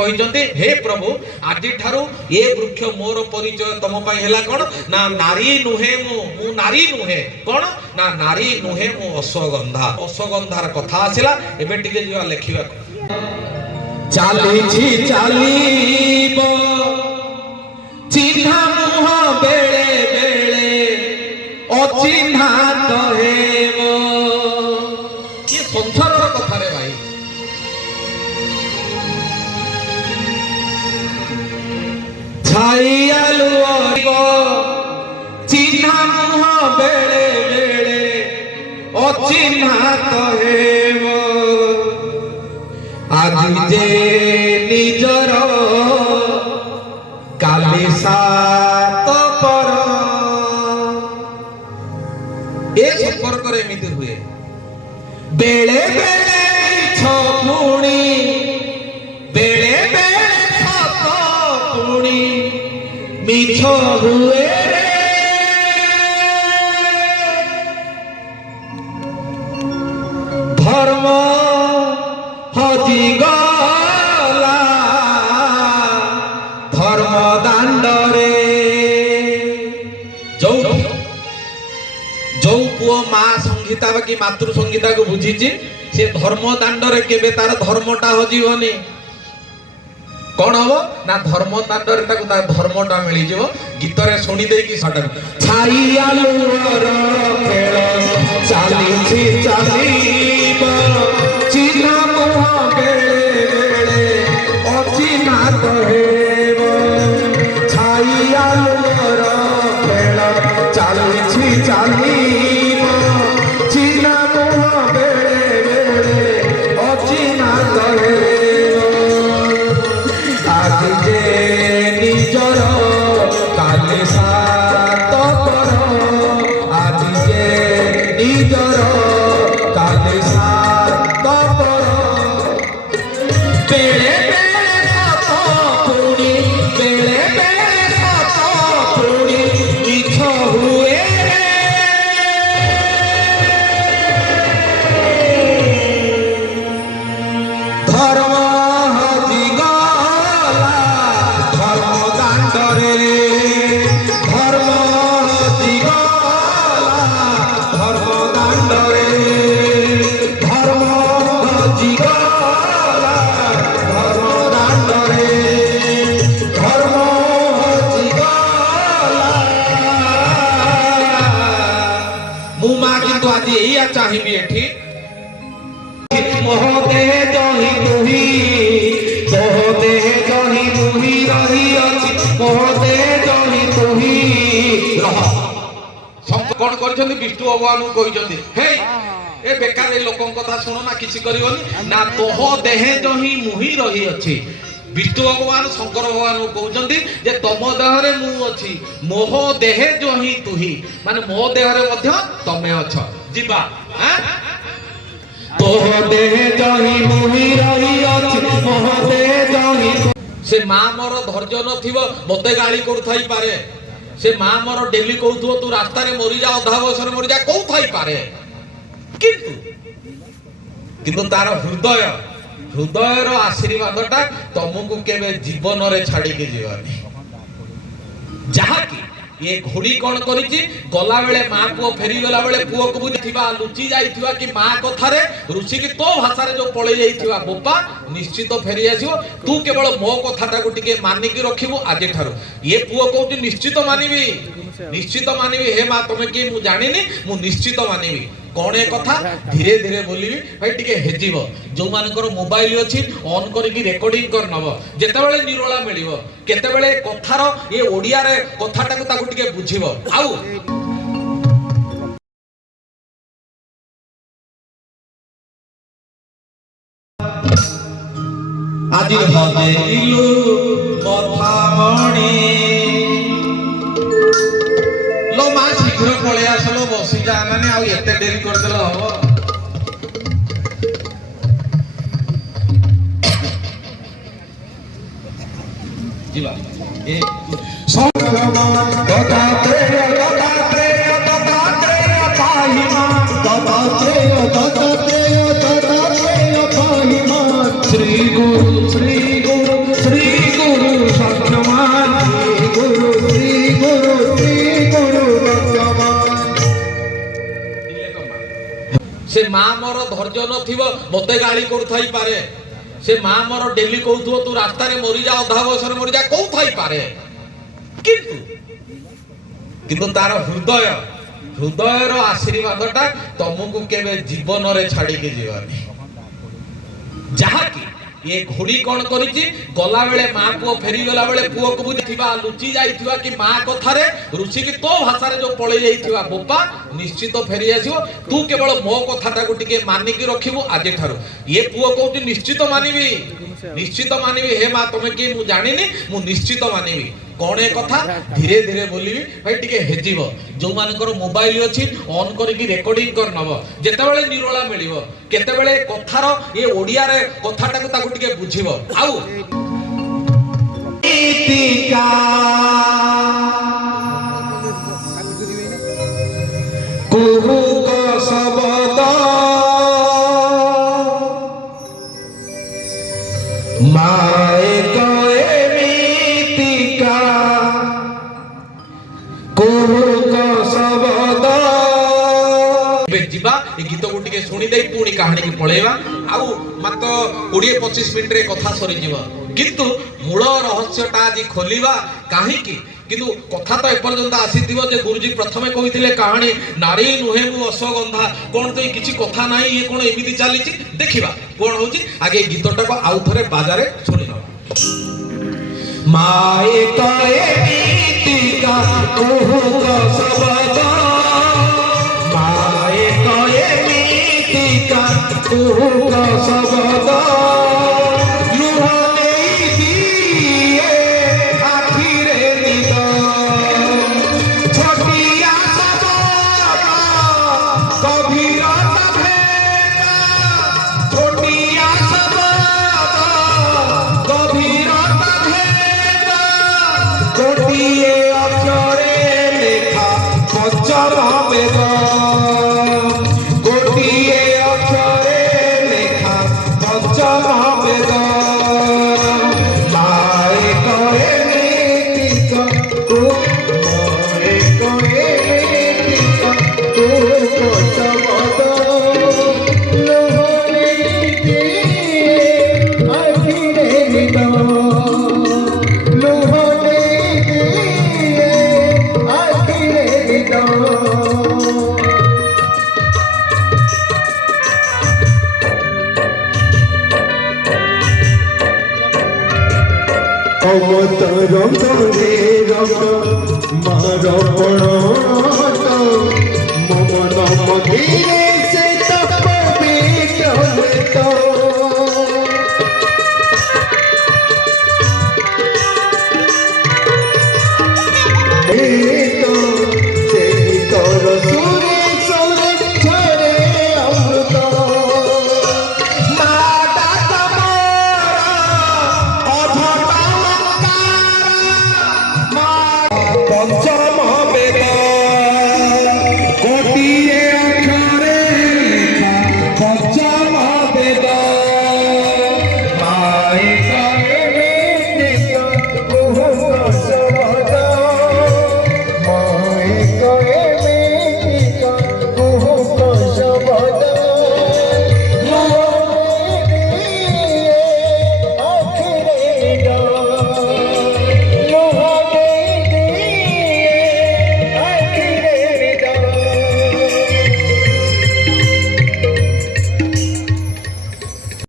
कहते हे प्रभु आज ठारू ये वृक्ष मोर परिचय तुम है कौन ना नारी नुहे मु नारी नुहे कौन ना नारी नुहे मु अश्वगंधा अश्वगंधार कथा आसला एबे टिके जिवा लेखिबा चाली चालीब चिन्हा मुह बेले बेले अचिन्हा कहेब ये संसार कथा रे भाई छाइयालु चिन्हा मुह बेले बेले अचिन्हा कहेब आज जे निजर काली सात पर ए संपर्क रे एमिति हुए बेले बेले छपुणी बेले बेले सत पुणी मिछ हुए धर्म हजी गला धर्म दांडरे जो पुओ माँ संहिता बाकी मातृ संहिता को बुझी से धर्म दांडरे केबे तार धर्मटा हजिबनी कौन हम ना धर्म दांडरे ताको तार धर्मटा मिली जीवो गीत रे सुनी दे कि सटा छाइयालुर खेल चाली चालीब चिन्हा मुह बेले बेले अचिन्हा कहेब छाइयालुर खेल चाली चालीब चिन्हा मुह बेले बेले अचिन्हा कहेब आज जे निजर काले सात पर आज जे निजर काले सात पर बेले बेले सत पुणी बेले बेले सत पुणी मिछ हुए धर्म हजी गला धर्म दांडरे धर्म हजी गला धर्म दांडरे धर्म हजी गला धर्म दांडरे धर्म हजी गला मु मा किंतु आज एया चाहिबी एठी मोहदेह जही तुही मोहदेह जही तुही रही अछि मोहदेह जही तुही रह सब कोन करछन विष्णु भगवान को कहिसथि हे ए बेकार ए लोकन कथा सुनो ना किछि करिवनी ना तोह देह जही मुही रही अछि विष्णु भगवान शंकर भगवान को कहउछन्ति जे तम देह रे मु अछि मोह देह जही तुही माने मो देह रे मध्य तमे अछ जिबा हैं तोह देह जही मुही रही अछि मोह देह जही से मां मोर धैर्य नथिबो मते गाली करूथाई पारे से मां मोर डेली कहउथो तू रास्ता रे मरि जा अधा बसर मरि जा कहउथाई पारे किंतु तार हृदय हृदयर आशीर्वादटा तुमको केबे जीवन रे छाड़ी के जीवानी जहा की ये घोड़ी कौन करिछि गला बेले मां को फेरी गला बेले पुओ को बुझिथिबा लुचि जाइथिबा कि मां कथारे ऋषि की तो भाषा रे जो पळै जाइथिबा बोपा निश्चित फेरी आसीबो तू केवल मो कथाटा को टिके मानि के रखिबो आज ठारो ये पुओ कहउछि निश्चित मानिबी हे मां तमे की मु जानिनी मु निश्चित मानिबी कौन ए कथा धीरे धीरे बोलिबी भाई टिके हेजिबो जो मानकर मोबाइल अछि ऑन करिकि रेकॉर्डिंग कर नबो जेतेबेले निरोला मिलिबो केतेबेले कथार ये ओडिया रे कथाटा को ताकू टिके बुझिबो आउ আজি हदेइलु कथा मणि लो मा शीघ्र पळे आसलो बसी जा माने आ एते देरी कर देलो हो जीवा ए संगमा गदाते पाहिमा गदाते पाहिमा श्री गुरु से माँ मोर धैर्य नथिबो मते गाली करुथाई पारे से माँ मोर डेली कहूथो तू रास्ता रे मरी जा अधा बयसरे मरी जा कहूथाई पारे किंतु तार हृदयर आशीर्वादटा तुमको केबे जीवन रे छाड़ी के जीवानी जहा की ये घोड़ी कौन करिछि गला बेले माँ को फेरी गला बेले पुओ को बुझिथिबा लुचि जाइथिबा कि माँ कथारे ऋषि की तो भाषा रे जो पळै जाइथिबा बोपा निश्चित फेरी आसीबो तू केवल मो कथाटा को टिके मानि के रखिबो आजे ठारो ये पुओ कहउछि निश्चित मानिबी हे माँ तुमे कि मु जानिनी मु निश्चित मानिबी कौन एक कथा धीरे धीरे बोलिबी भाई टिके हेजिबो जो मानकर मोबाइल अछि ऑन करिकि रेकॉर्डिंग कर नबो जेतेबेले निरोला मिलिबो केतेबेले कथार ये ओडिया रे कथाटा को ताकू टिके बुझिबो आउ इतिका कुहु को शब्द माए कोए मितिका कुहु को शब्द जीवा ए गीत को टिके सुनी दे पुणी कहानी की पळेवा आउ मात्र 20-25 मिनिट रे कथा सरी जीवा किंतु मूल रहस्यटा आज खोलिबा काहे की किंतु कथा तो एपर्यंत आसीथिबो जे गुरुजी प्रथमे कहिथिले कहानी नारी नुहे मु अश्वगंधा कोन तो किछि कथा नाही ये कोन एमिति चालीछि देखिबा कोन होछि आगे गीतटा को आउ थरे बाजारे सुनिनो माए कए नीतिका कुहु को शब्द माए कए नीतिका कुहु को शब्द मारो पड़ो तो मम नम